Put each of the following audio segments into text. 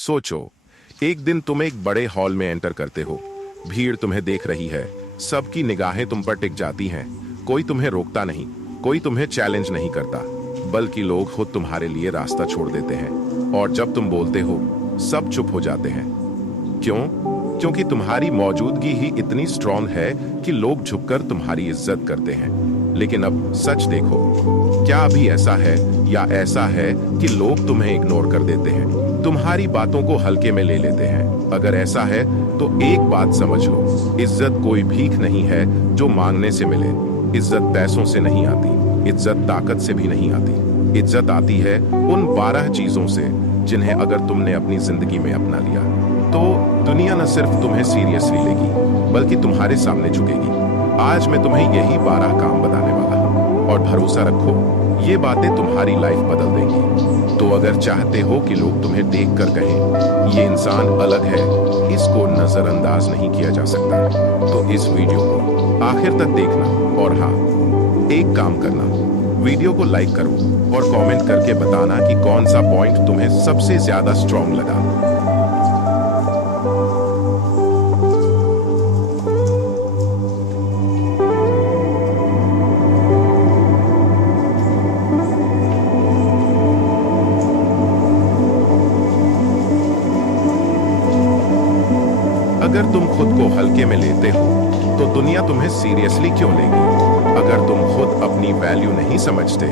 सोचो, एक दिन तुम एक बड़े हॉल में एंटर करते हो। भीड़ तुम्हें देख रही है, सबकी निगाहें तुम पर टिक जाती हैं। कोई तुम्हें रोकता नहीं, कोई तुम्हें चैलेंज नहीं करता, बल्कि लोग खुद तुम्हारे लिए रास्ता छोड़ देते हैं। और जब तुम बोलते हो, सब चुप हो जाते हैं। क्यों? क्योंकि तुम्हारी मौजूदगी ही इतनी स्ट्रांग है कि लोग झुककर तुम्हारी इज्जत करते हैं। लेकिन अब सच देखो, क्या अभी ऐसा है या ऐसा है कि लोग तुम्हें इग्नोर कर देते हैं, तुम्हारी बातों को हल्के में ले लेते हैं? अगर ऐसा है तो एक बात समझ लो, इज्जत कोई भीख नहीं है जो मांगने से मिले। इज्जत पैसों से नहीं आती, इज्जत ताकत से भी नहीं आती। इज्जत आती है उन 12 चीजों से जिन्हें अगर तुमने अपनी जिंदगी में अपना लिया तो दुनिया न सिर्फ तुम्हें सीरियसली लेगी बल्कि तुम्हारे सामने झुकेगी। आज मैं तुम्हें यही 12 काम बताने वाला हूँ और भरोसा रखो, ये बातें तुम्हारी लाइफ बदल देंगी। तो अगर चाहते हो कि लोग तुम्हें देखकर कहें ये इंसान अलग है, इसको नजरअंदाज नहीं किया जा सकता, तो इस वीडियो को आखिर तक देखना। और हाँ, एक काम करना, वीडियो को लाइक करो और कमेंट करके बताना कि कौन सा पॉइंट तुम्हें सबसे ज्यादा स्ट्रॉन्ग लगा। अगर तुम खुद को हल्के में लेते हो तो दुनिया तुम्हें सीरियसली क्यों लेगी? अगर तुम खुद अपनी वैल्यू नहीं समझते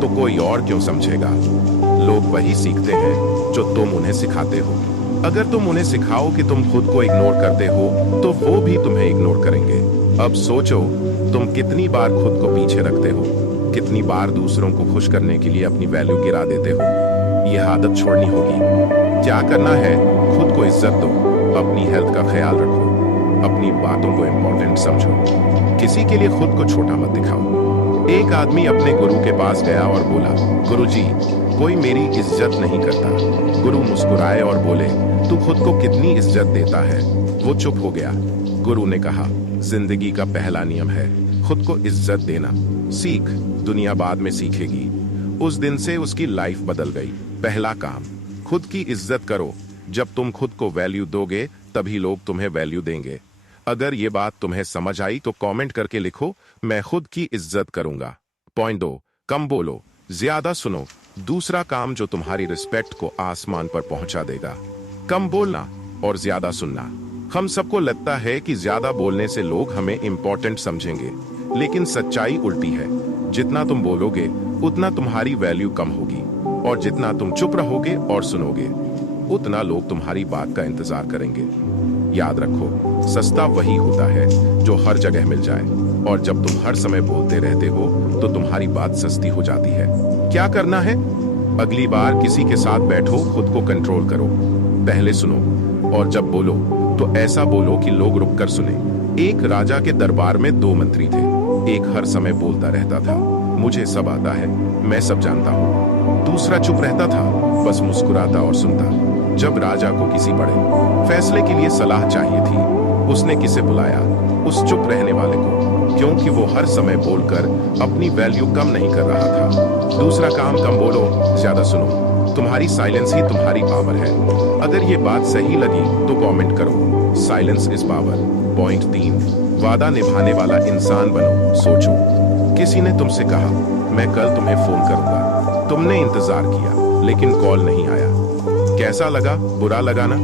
तो कोई और क्यों समझेगा? लोग वही सीखते हैं जो तुम उन्हें सिखाते हो। अगर तुम उन्हें सिखाओ कि तुम खुद को इग्नोर करते हो तो वो भी तुम्हें इग्नोर करेंगे। अब सोचो, तुम कितनी बार खुद को पीछे रखते हो, कितनी बार दूसरों को खुश करने के लिए अपनी वैल्यू गिरा देते हो। यह आदत छोड़नी होगी। क्या करना है? खुद को इज्जत दो, अपनी हेल्थ का ख्याल रखो, अपनी बातों को इम्पोर्टेंट समझो, किसी के लिए खुद को छोटा मत दिखाओ। एक आदमी अपने गुरु के पास गया और बोला, गुरुजी, कोई मेरी इज्जत नहीं करता। गुरु मुस्कुराए और बोले, तू खुद को कितनी इज्जत देता है? वो चुप हो गया। गुरु ने कहा, जिंदगी का पहला नियम है खुद को इज्जत देना। सीख, दुनिया बाद में सीखेगी। उस दिन से उसकी लाइफ बदल गई। पहला काम, खुद की इज्जत करो। जब तुम खुद को वैल्यू दोगे तभी लोग तुम्हें वैल्यू देंगे। अगर ये बात तुम्हें समझ आई तो कमेंट करके लिखो, मैं खुद की इज्जत करूंगा। पॉइंट 2, कम बोलो, ज्यादा सुनो। दूसरा काम जो तुम्हारी रिस्पेक्ट को आसमान पर पहुंचा देगा। कम बोलना और ज्यादा सुनना। हम सबको लगता है कि ज्यादा बोलने से लोग हमें इंपॉर्टेंट समझेंगे, लेकिन सच्चाई उल्टी है। जितना तुम बोलोगे उतना तुम्हारी वैल्यू कम होगी, और जितना तुम चुप रहोगे और सुनोगे उतना लोग तुम्हारी बात का इंतजार करेंगे। याद रखो, सस्ता वही होता है जो हर जगह मिल जाए, और जब तुम हर समय बोलते रहते हो तो तुम्हारी बात सस्ती हो जाती है। क्या करना है? अगली बार किसी के साथ बैठो, खुद को कंट्रोल करो। पहले सुनो और जब बोलो तो ऐसा बोलो कि लोग रुककर सुने। एक राजा के दरबार में 2 मंत्री थे। एक हर समय बोलता रहता था, मुझे सब आता है, मैं सब जानता हूँ। दूसरा चुप रहता था, बस मुस्कुराता और सुनता। जब राजा को किसी बड़े फैसले के लिए सलाह चाहिए थी, उसने किसे बुलाया? उस चुप रहने वाले को, क्योंकि वो हर समय बोलकर अपनी वैल्यू कम नहीं कर रहा था। दूसरा काम, कम बोलो, ज्यादा सुनो। तुम्हारी साइलेंस ही तुम्हारी पावर है। अगर ये बात सही लगी तो कमेंट करो, साइलेंस इज पावर। पॉइंट 3, वादा निभाने वाला इंसान बनो। सोचो, किसी ने तुमसे कहा, मैं कल तुम्हें फोन करूंगा। तुमने इंतजार किया लेकिन कॉल नहीं आया। कैसा लगा? बुरा लगा ना?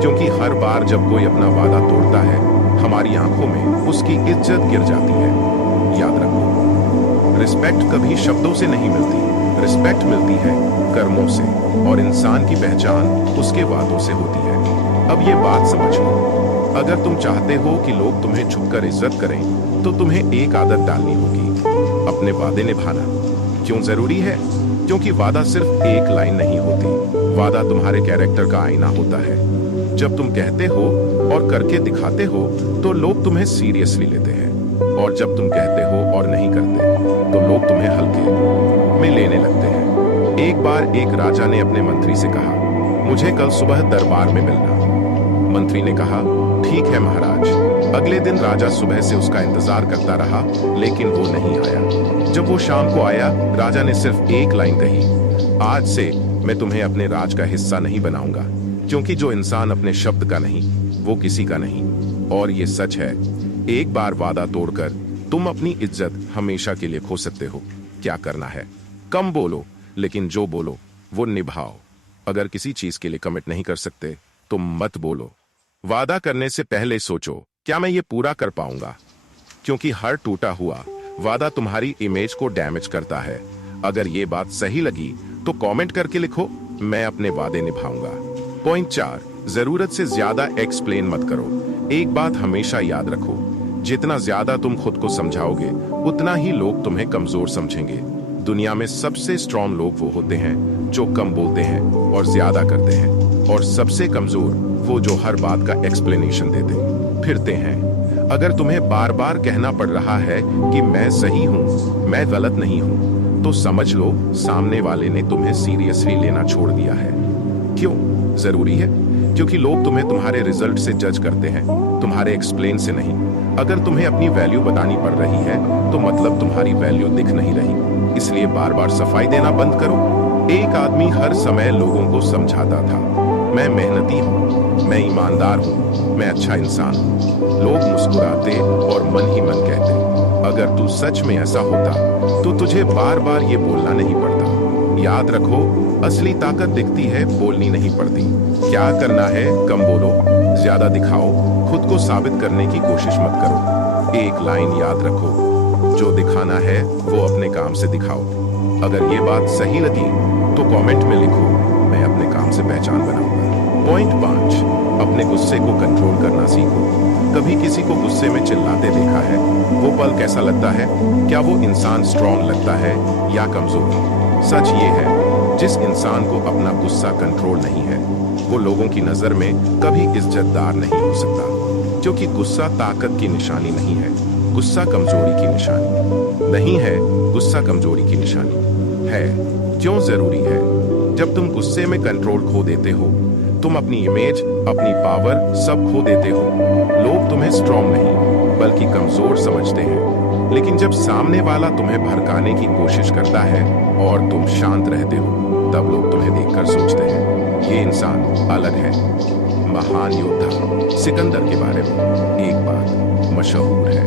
क्योंकि हर बार जब कोई अपना वादा तोड़ता है, हमारी आंखों में उसकी इज्जत गिर जाती है। याद रखो, रिस्पेक्ट कभी शब्दों से नहीं मिलती, रिस्पेक्ट मिलती है कर्मों से, और इंसान की पहचान उसके वादों से होती है। अब ये बात समझ लो, अगर तुम चाहते हो कि लोग तुम्हें झुककर इज्जत करें तो तुम्हें एक आदत डालनी होगी, अपने वादे निभाना। क्यों जरूरी है? क्योंकि वादा सिर्फ एक लाइन नहीं होती, वादा तुम्हारे कैरेक्टर का आईना होता है। जब तुम कहते हो और करके दिखाते हो तो लोग तुम्हें सीरियसली लेते हैं, और जब तुम कहते हो और नहीं करते तो लोग तुम्हें हल्के में लेने लगते हैं। एक बार एक राजा ने अपने मंत्री से कहा, मुझे कल सुबह दरबार में मिलना। मंत्री ने कहा, ठीक है महाराज। अगले दिन राजा सुबह से उसका इंतजार करता रहा, लेकिन वो नहीं आया। जब वो शाम को आया, राजा ने सिर्फ एक लाइन कही, आज से मैं तुम्हें अपने राज का हिस्सा नहीं बनाऊंगा, क्योंकि जो इंसान अपने शब्द का नहीं, वो किसी का नहीं। और ये सच है, एक बार वादा तोड़कर तुम अपनी इज्जत हमेशा के लिए खो सकते हो। क्या करना है? कम बोलो, लेकिन जो बोलो वो निभाओ। अगर किसी चीज के लिए कमिट नहीं कर सकते तो मत बोलो। वादा करने से पहले सोचो, क्या मैं ये पूरा कर पाऊंगा? क्योंकि हर टूटा हुआ वादा तुम्हारी इमेज को डैमेज करता है। अगर ये बात सही लगी तो कमेंट करके लिखो, मैं अपने वादे निभाऊंगा। पॉइंट 4, जरूरत से ज्यादा एक्सप्लेन मत करो। एक बात हमेशा याद रखो, जितना ज्यादा तुम खुद को समझाओगे उतना ही लोग तुम्हें कमजोर समझेंगे। दुनिया में सबसे स्ट्रॉन्ग लोग वो होते हैं जो कम बोलते हैं और ज्यादा करते हैं, और सबसे कमजोर वो जो हर बात का एक्सप्लेनेशन देते फिरते हैं। अगर तुम्हें बार बार कहना पड़ रहा है कि मैं सही हूं, मैं गलत नहीं हूं, तो समझ लो सामने वाले ने तुम्हें सीरियसली लेना छोड़ दिया है। क्यों जरूरी है? क्योंकि लोग तुम्हें तुम्हारे रिजल्ट से जज करते हैं, तुम्हारे एक्सप्लेन से नहीं। अगर तुम्हें अपनी वैल्यू बतानी पड़ रही है तो मतलब तुम्हारी वैल्यू दिख नहीं रही। इसलिए बार बार सफाई देना बंद करो। एक आदमी हर समय लोगों को समझाता था, मैं मेहनती हूँ, मैं ईमानदार हूँ, मैं अच्छा इंसान हूँ। लोग मुस्कुराते और मन ही मन कहते। अगर तू सच में ऐसा होता तो तुझे बार बार ये बोलना नहीं पड़ता। याद रखो, असली ताकत दिखती है, बोलनी नहीं पड़ती। क्या करना है? कम बोलो, ज्यादा दिखाओ। खुद को साबित करने की कोशिश मत करो। एक लाइन याद रखो, जो दिखाना है वो अपने काम से दिखाओ। अगर ये बात सही लगी तो कमेंट में लिखो, मैं अपने काम से पहचान बनाऊंगा। पॉइंट 5, अपने गुस्से को कंट्रोल करना सीखो। कभी किसी को गुस्से में चिल्लाते देखा है? वो पल कैसा लगता है? क्या वो इंसान स्ट्रॉन्ग लगता है या कमजोर? सच ये है, जिस इंसान को अपना गुस्सा कंट्रोल नहीं है वो लोगों की नजर में कभी इज्जतदार नहीं हो सकता। क्योंकि गुस्सा ताकत की निशानी नहीं है, गुस्सा कमजोरी की निशानी नहीं है। गुस्सा कमजोरी की निशानी है। क्यों जरूरी है? जब तुम गुस्से में कंट्रोल खो देते हो, तुम अपनी इमेज, अपनी पावर सब खो देते हो। लोग तुम्हें स्ट्रॉन्ग नहीं बल्कि कमजोर समझते हैं। लेकिन जब सामने वाला तुम्हें भड़काने की कोशिश करता है और तुम शांत रहते हो, तब लोग तुम्हें देखकर सोचते हैं, ये इंसान अलग है। महान योद्धा सिकंदर के बारे में एक बात मशहूर है।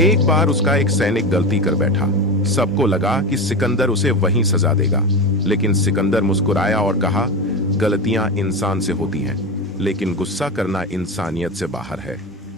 एक बार उसका एक सैनिक गलती कर बैठा। सबको लगा कि सिकंदर उसे वहीं सजा देगा, लेकिन सिकंदर मुस्कुराया और कहा, गलतियां इंसान से होती हैं, लेकिन गुस्सा करना इंसानियत से बाहर है।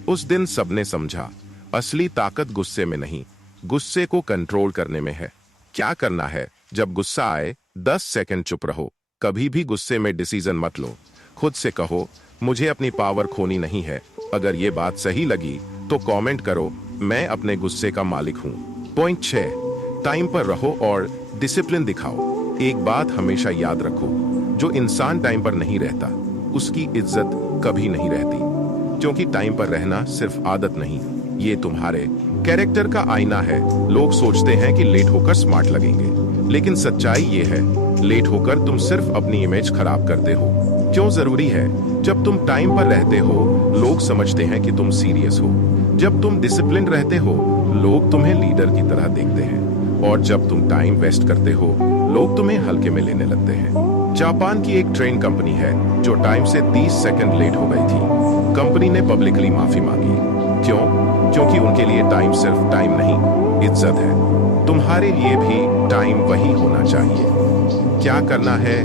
उस दिन सबने समझा, असली ताकत गुस्से में नहीं, गुस्से को कंट्रोल करने में है। क्या करना है? जब गुस्सा आए 10 सेकंड चुप रहो। कभी भी गुस्से में डिसीजन मत लो। खुद से कहो, मुझे अपनी पावर खोनी नहीं है। अगर ये बात सही लगी तो कमेंट करो, मैं अपने गुस्से का मालिक हूं। पॉइंट 6, टाइम पर रहो और डिसिप्लिन दिखाओ। एक बात हमेशा याद रखो, जो इंसान टाइम पर नहीं रहता उसकी इज्जत कभी नहीं रहती। क्योंकि टाइम पर रहना सिर्फ आदत नहीं, ये तुम्हारे कैरेक्टर का आईना है। लोग सोचते हैं कि लेट होकर स्मार्ट लगेंगे, लेकिन सच्चाई ये है, लेट होकर तुम सिर्फ अपनी इमेज खराब करते हो। क्यों जरूरी है? जब तुम टाइम पर रहते हो लोग समझते हैं कि तुम सीरियस हो। जब तुम डिसिप्लिन रहते हो लोग तुम्हें लीडर की तरह देखते हैं, और जब तुम टाइम वेस्ट करते हो लोग तुम्हें हल्के में लेने लगते हैं। जापान की एक ट्रेन कंपनी है जो टाइम से 30 सेकंड लेट हो गई थी। कंपनी ने पब्लिकली माफी मांगी। क्यों? क्योंकि उनके लिए टाइम सिर्फ टाइम नहीं, इज्जत है। तुम्हारे लिए भी टाइम वही होना चाहिए। क्या करना है?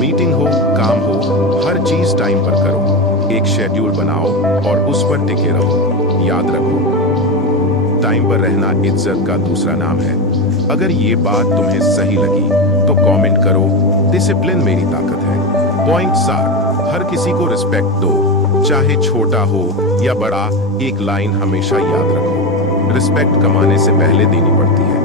मीटिंग हो, काम हो, हर चीज टाइम पर करो। एक शेड्यूल बनाओ और उस पर टिके रहो। याद रखो, टाइम पर रहना इज्जत का दूसरा नाम है। अगर ये बात तुम्हें सही लगी तो कमेंट करो, डिसिप्लिन मेरी ताकत है। पॉइंट 7, हर किसी को रिस्पेक्ट दो, चाहे छोटा हो या बड़ा। एक लाइन हमेशा याद रखो, रिस्पेक्ट कमाने से पहले देनी पड़ती है।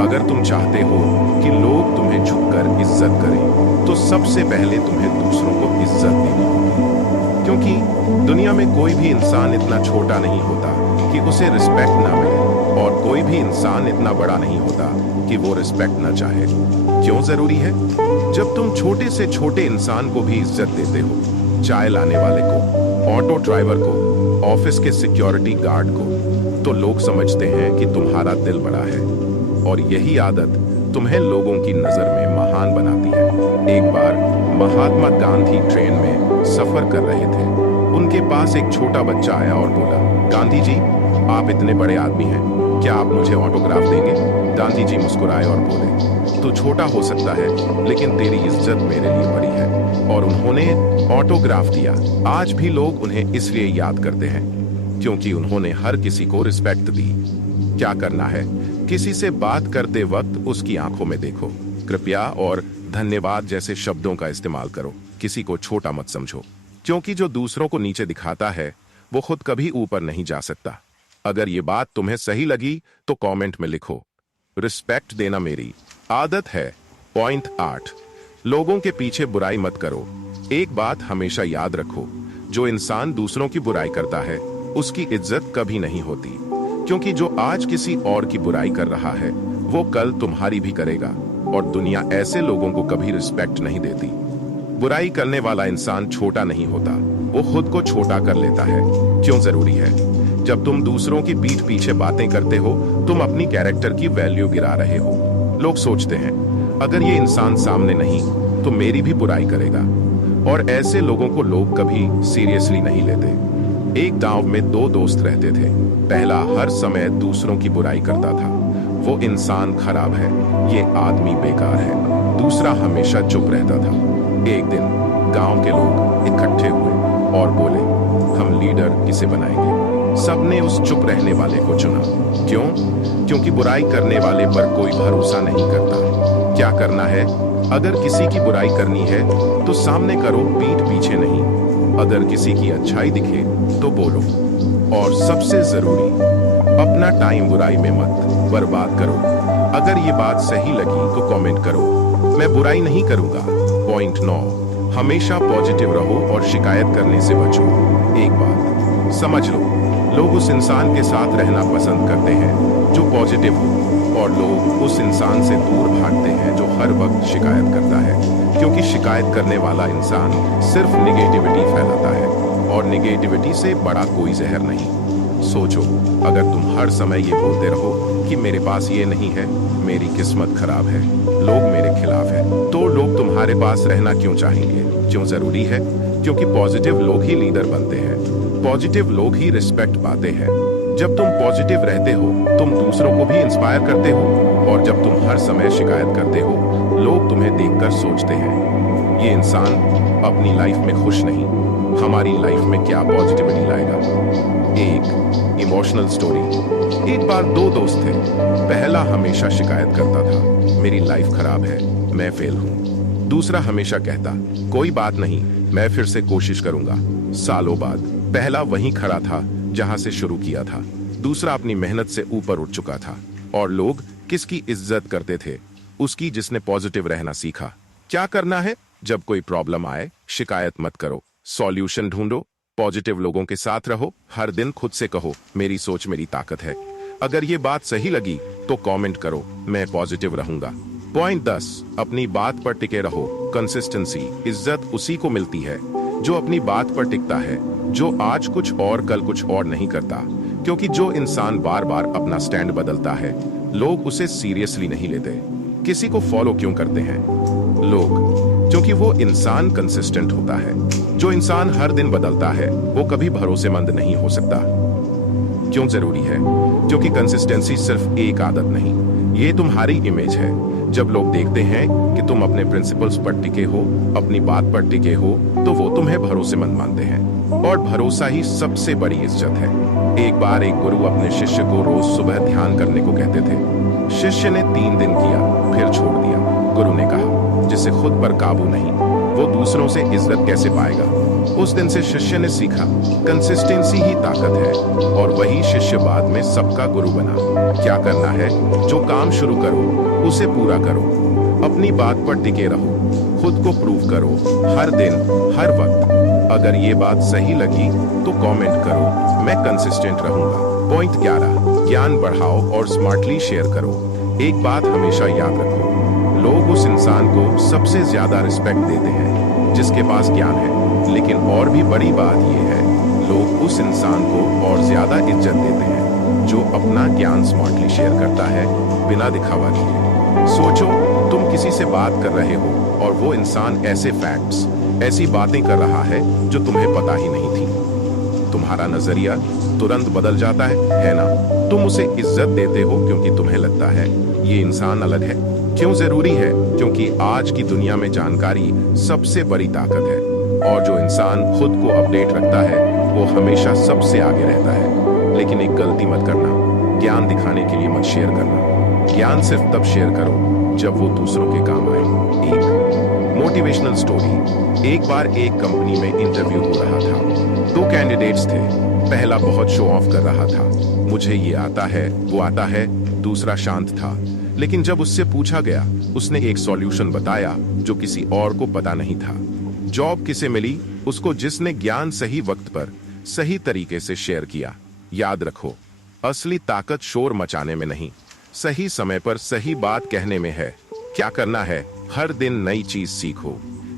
अगर तुम चाहते हो कि लोग तुम्हें झुककर इज्जत करें तो सबसे पहले तुम्हें दूसरों को इज्जत देनी होगी। क्योंकि दुनिया में कोई भी इंसान इतना छोटा नहीं होता कि उसे रिस्पेक्ट ना मिले, और कोई भी इंसान इतना बड़ा नहीं होता कि वो रिस्पेक्ट ना चाहे। क्यों जरूरी है? जब तुम छोटे से छोटे इंसान को भी इज्जत देते हो, चाय लाने वाले को, ऑटो ड्राइवर को, ऑफिस के सिक्योरिटी गार्ड को, तो लोग समझते हैं कि तुम्हारा दिल बड़ा है। और यही आदत तुम्हें लोगों की नजर में महान बनाती है। एक बार महात्मा गांधी ट्रेन में सफर कर रहे थे। उनके पास एक छोटा बच्चा आया और बोला, गांधी जी, आप इतने बड़े आदमी हैं, क्या आप मुझे ऑटोग्राफ देंगे? गांधी जी मुस्कुराए और बोले, तू छोटा हो सकता है, लेकिन तेरी इज्जत मेरे लिए बड़ी है। और उन्होंने ऑटोग्राफ दिया। आज भी लोग उन्हें इसलिए याद करते हैं क्योंकि उन्होंने हर किसी को रिस्पेक्ट दी। क्या करना है? किसी से बात करते वक्त उसकी आंखों में देखो, कृपया और धन्यवाद जैसे शब्दों का इस्तेमाल करो। किसी को छोटा मत समझो, क्योंकि जो दूसरों को नीचे दिखाता है वो खुद कभी ऊपर नहीं जा सकता। अगर ये बात तुम्हें सही लगी तो कमेंट में लिखो, रिस्पेक्ट देना मेरी आदत है। पॉइंट 8, लोगों के पीछे बुराई मत करो। एक बात हमेशा याद रखो, जो इंसान दूसरों की बुराई करता है उसकी इज्जत कभी नहीं होती, क्योंकि जो आज किसी और की बुराई कर रहा है वो कल तुम्हारी भी करेगा। और दुनिया ऐसे लोगों को कभी रिस्पेक्ट नहीं देती। बुराई करने वाला इंसान छोटा नहीं होता, वो खुद को छोटा कर लेता है। क्यों जरूरी है? जब तुम दूसरों की पीठ पीछे बातें करते हो तुम अपनी कैरेक्टर की वैल्यू गिरा रहे हो। लोग सोचते हैं अगर ये इंसान सामने नहीं तो मेरी भी बुराई करेगा, और ऐसे लोगों को लोग कभी सीरियसली नहीं लेते। एक गांव में दो दोस्त रहते थे। पहला हर समय दूसरों की बुराई करता था, वो इंसान खराब है, ये आदमी बेकार है। दूसरा हमेशा चुप रहता था। एक दिन गांव के लोग इकट्ठे हुए और बोले, हम लीडर किसे बनाएंगे? सबने उस चुप रहने वाले को चुना। क्यों? क्योंकि बुराई करने वाले पर कोई भरोसा नहीं करता। क्या करना है? अगर किसी की बुराई करनी है तो सामने करो, पीठ पीछे नहीं। अगर किसी की अच्छाई दिखे तो बोलो। और सबसे जरूरी, अपना टाइम बुराई में मत बर्बाद करो। अगर ये बात सही लगी तो कमेंट करो, मैं बुराई नहीं करूंगा। पॉइंट 9, हमेशा पॉजिटिव रहो और शिकायत करने से बचो। एक बात समझ लो, लोग उस इंसान के साथ रहना पसंद करते हैं जो पॉजिटिव हो, और लोग उस इंसान से दूर भागते हैं जो हर वक्त शिकायत करता है। क्योंकि शिकायत करने वाला इंसान सिर्फ निगेटिविटी फैलाता है, और निगेटिविटी से बड़ा कोई जहर नहीं। सोचो, अगर तुम हर समय ये बोलते रहो कि मेरे पास ये नहीं है, मेरी किस्मत खराब है, लोग मेरे खिलाफ है, तो लोग तुम्हारे पास रहना क्यों चाहेंगे? क्यों जरूरी है? क्योंकि पॉजिटिव लोग ही लीडर बनते हैं, पॉजिटिव लोग ही रिस्पेक्ट पाते हैं। जब तुम पॉजिटिव रहते हो तुम दूसरों को भी इंस्पायर करते हो, और जब तुम हर समय शिकायत करते हो लोग तुम्हें देखकर सोचते हैं, ये इंसान अपनी लाइफ में खुश नहीं, हमारी लाइफ में क्या पॉजिटिविटी लाएगा। एक इमोशनल स्टोरी। एक बार दो दोस्त थे। पहला हमेशा शिकायत करता था, मेरी लाइफ खराब है, मैं फेल हूं। दूसरा हमेशा कहता, कोई बात नहीं, मैं फिर से कोशिश करूंगा। सालों बाद पहला वहीं खड़ा था जहां से शुरू किया था। दूसरा अपनी मेहनत से ऊपर उठ चुका था। और लोग किसकी इज्जत करते थे? उसकी जिसने पॉजिटिव रहना सीखा। क्या करना है? जब कोई प्रॉब्लम आए शिकायत मत करो, सॉल्यूशन ढूंढो। पॉजिटिव लोगों के साथ रहो। हर दिन खुद से कहो, मेरी सोच मेरी ताकत है। अगर ये बात सही लगी तो कमेंट करो, मैं पॉजिटिव रहूंगा। पॉइंट 10, अपनी बात पर टिके रहो। कंसिस्टेंसी। इज्जत उसी को मिलती है जो अपनी बात पर टिकता है, जो आज कुछ और कल कुछ और नहीं करता। क्योंकि जो इंसान बार बार अपना स्टैंड बदलता है लोग उसे सीरियसली नहीं लेते। किसी को फॉलो क्यों करते हैं लोग? क्योंकि वो इंसान कंसिस्टेंट होता है। जो इंसान हर दिन बदलता है वो कभी भरोसेमंद नहीं हो सकता। क्यों जरूरी है? क्योंकि कंसिस्टेंसी सिर्फ एक आदत नहीं, ये तुम्हारी इमेज है। जब लोग देखते हैं कि तुम अपने प्रिंसिपल्स पर टिके हो, अपनी बात पर टिके हो, तो वो तुम्हें भरोसेमंद मानते हैं। और भरोसा ही सबसे बड़ी इज्जत है। एक बार एक गुरु अपने शिष्य को रोज सुबह ध्यान करने को कहते थे। शिष्य ने 3 दिन किया, फिर छोड़ दिया। गुरु ने कहा, जिसे खुद पर काबू नहीं वो दूसरों से इज्जत कैसे पाएगा? उस दिन से शिष्य ने सीखा, कंसिस्टेंसी ही ताकत है। और वही शिष्य बाद में सबका गुरु बना। क्या करना है? जो काम शुरू करो उसे पूरा करो, अपनी बात पर टिके रहो, खुद को प्रूव करो, हर दिन हर वक्त। अगर ये बात सही लगी तो कमेंट करो, मैं कंसिस्टेंट रहूंगा। पॉइंट 11, ज्ञान बढ़ाओ और स्मार्टली शेयर करो। एक बात हमेशा याद रखो, लोग उस इंसान को सबसे ज्यादा रिस्पेक्ट देते हैं जिसके पास ज्ञान है। लेकिन और भी बड़ी बात यह है, लोग उस इंसान को और ज्यादा इज्जत देते हैं जो अपना ज्ञान स्मार्टली शेयर करता है, बिना दिखावा किए। सोचो, तुम किसी से बात कर रहे हो और वो इंसान ऐसे फैक्ट्स ऐसी बातें कर रहा है जो तुम्हें पता ही नहीं थी। तुम्हारा नजरिया तुरंत बदल जाता है ना? तुम उसे इज्जत देते हो क्योंकि तुम्हें लगता है ये इंसान अलग है। क्यों जरूरी है? क्योंकि आज की दुनिया में जानकारी सबसे बड़ी ताकत है, और जो इंसान खुद को अपडेट रखता है वो हमेशा सबसे आगे रहता है। लेकिन एक गलती मत करना, ज्ञान दिखाने के लिए मत शेयर करना। ज्ञान सिर्फ तब शेयर करो जब वो दूसरों के काम आए। एक मोटिवेशनल स्टोरी। एक बार एक कंपनी में इंटरव्यू हो रहा था। दो कैंडिडेट्स थे। पहला बहुत शो ऑफ कर रहा था, मुझे ये आता है वो आता है। दूसरा शांत था, लेकिन जब उससे पूछा गया उसने एक सॉल्यूशन बताया जो किसी और को पता नहीं था। जॉब किसे मिली? उसको जिसने ज्ञान सही वक्त पर सही तरीके से शेयर किया। याद रखो, असली ताकत शोर मचाने में नहीं, सही समय पर सही बात कहने में है। क्या करना है? हर दिन नई चीज सीखो,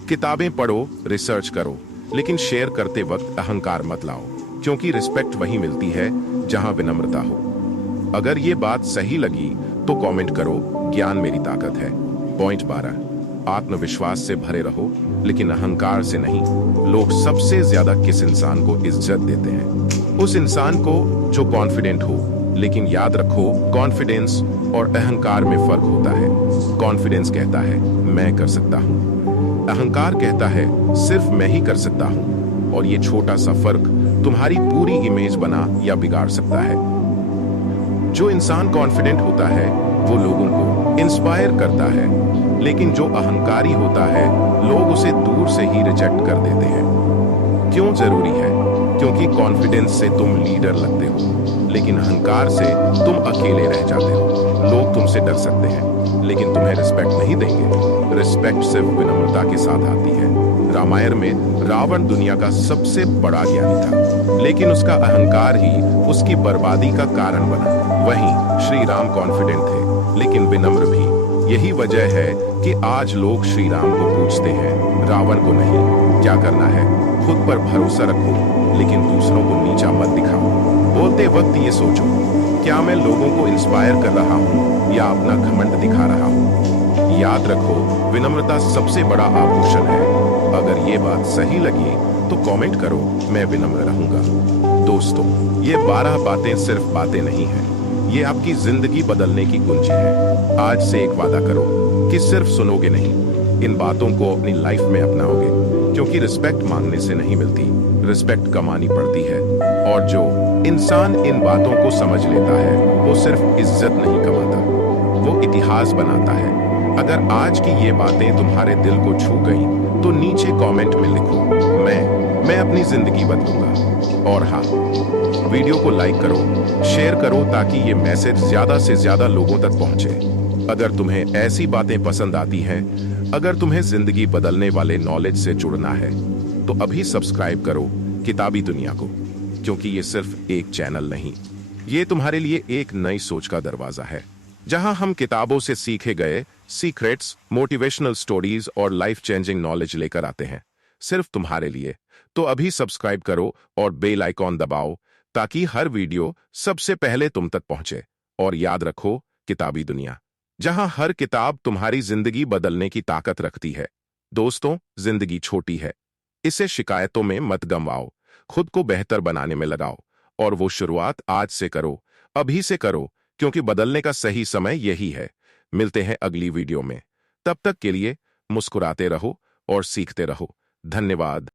किताबें पढ़ो, रिसर्च करो, लेकिन शेयर करते वक्त अहंकार मत लाओ, क्योंकि रिस्पेक्ट वही मिलती है जहां विनम्रता हो। अगर ये बात सही लगी तो कमेंट करो, ज्ञान मेरी ताकत है। पॉइंट 12, आत्मविश्वास से भरे रहो, लेकिन अहंकार से नहीं। लोग सबसे ज्यादा किस इंसान को इज्जत देते हैं? उस इंसान को जो कॉन्फिडेंट हो। लेकिन याद रखो, कॉन्फिडेंस और अहंकार में फर्क होता है। कॉन्फिडेंस कहता है मैं कर सकता हूँ, अहंकार कहता है सिर्फ मैं ही कर सकता हूँ। और ये छोटा सा फर्क तुम्हारी पूरी इमेज बना या बिगाड़ सकता है। जो इंसान कॉन्फिडेंट होता है वो लोगों को इंस्पायर करता है, लेकिन जो अहंकारी होता है लोग उसे दूर से ही रिजेक्ट कर देते हैं। क्यों जरूरी है? क्योंकि कॉन्फिडेंस से तुम लीडर लगते हो, लेकिन अहंकार से तुम अकेले रह जाते हो। लोग तुमसे डर सकते हैं, लेकिन तुम्हें रिस्पेक्ट नहीं देंगे। रिस्पेक्ट सिर्फ विनम्रता के साथ आती है। रामायण में रावण दुनिया का सबसे बड़ा ज्ञानी था, लेकिन उसका अहंकार ही उसकी बर्बादी का कारण बना। वहीं श्री राम कॉन्फिडेंट थे, लेकिन विनम्र भी। यही वजह है कि आज लोग श्री राम को पूछते हैं, रावण को नहीं। क्या करना है? खुद पर भरोसा रखो, लेकिन दूसरों को नीचा मत दिखाओ। बोलते वक्त ये सोचो, क्या मैं लोगों को इंस्पायर कर रहा हूँ या अपना घमंड दिखा रहा हूँ? याद रखो, विनम्रता सबसे बड़ा आभूषण है। अगर ये बात सही लगी तो कमेंट करो, मैं विनम्र रहूंगा। दोस्तों, ये 12 बातें सिर्फ बातें नहीं हैं, ये आपकी जिंदगी बदलने की कुंजी है। आज से एक वादा करो कि सिर्फ सुनोगे नहीं, इन बातों को अपनी लाइफ में अपनाओगे, क्योंकि रिस्पेक्ट मांगने से नहीं मिलती, रिस्पेक्ट कमानी पड़ती है। और जो इंसान इन बातों को समझ लेता है वो सिर्फ इज्जत नहीं कमाता, वो इतिहास बनाता है। अगर आज की ये बातें तुम्हारे दिल को छू गई तो नीचे कमेंट में लिखो, मैं अपनी जिंदगी बदलूंगा। और हाँ, वीडियो को लाइक करो, शेयर करो, ताकि ये मैसेज ज्यादा से ज्यादा लोगों तक पहुंचे। अगर तुम्हें ऐसी बातें पसंद आती हैं, अगर तुम्हें जिंदगी बदलने वाले नॉलेज से जुड़ना है, तो अभी सब्सक्राइब करो किताबी दुनिया को, क्योंकि ये सिर्फ एक चैनल नहीं, ये तुम्हारे लिए एक नई सोच का दरवाजा है, जहां हम किताबों से सीखे गए सीक्रेट्स, मोटिवेशनल स्टोरीज और लाइफ चेंजिंग नॉलेज लेकर आते हैं, सिर्फ तुम्हारे लिए। तो अभी सब्सक्राइब करो और बेल आइकॉन दबाओ, ताकि हर वीडियो सबसे पहले तुम तक पहुंचे। और याद रखो, किताबी दुनिया, जहां हर किताब तुम्हारी जिंदगी बदलने की ताकत रखती है। दोस्तों, जिंदगी छोटी है, इसे शिकायतों में मत गंवाओ, खुद को बेहतर बनाने में लगाओ। और वो शुरुआत आज से करो, अभी से करो, क्योंकि बदलने का सही समय यही है। मिलते हैं अगली वीडियो में, तब तक के लिए मुस्कुराते रहो और सीखते रहो। धन्यवाद।